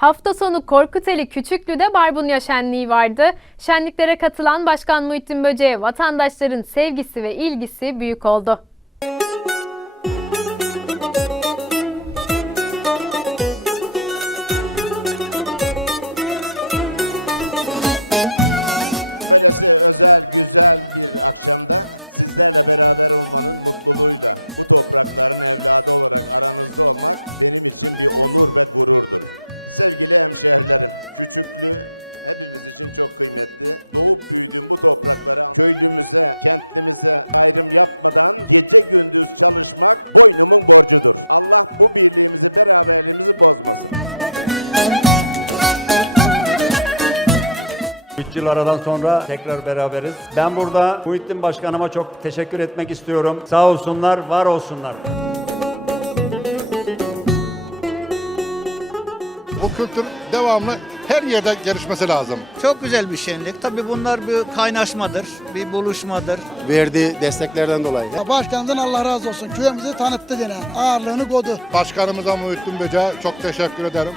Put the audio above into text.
Hafta sonu Korkuteli Küçüklü'de Barbunya Şenliği vardı. Şenliklere katılan Başkan Muhittin Böce'ye vatandaşların sevgisi ve ilgisi büyük oldu. Böylesi özel, güzel bir akşamda sizlerle beraber olmanın mutluluğuyla bu toprakların evladı olarak aranızda olmak benim için bir onur ve gururdur. Sevgili hemşehrilerim, küçüklü hepimiz için çok kıymetli. Doğup büyüdüğüm bu topraklara, köylümüze, kentlimize ayrım yapmadan gece gündüz çalışmak boynumun borcudur. Allah bu birliğimizi, beraberliğimizi bozmasın. 3 yıl aradan sonra tekrar beraberiz. Ben burada Muhittin Başkanıma çok teşekkür etmek istiyorum. Sağ olsunlar, var olsunlar. Bu kültür devamlı her yerde gelişmesi lazım. Çok güzel bir şenlik. Tabii bunlar bir kaynaşmadır, bir buluşmadır. verdiği desteklerden dolayı. Başkanımızdan Allah razı olsun. Köyümüzü tanıttı gene. Ağırlığını kodu. Başkanımıza Muhittin Böce'ye çok teşekkür ederim.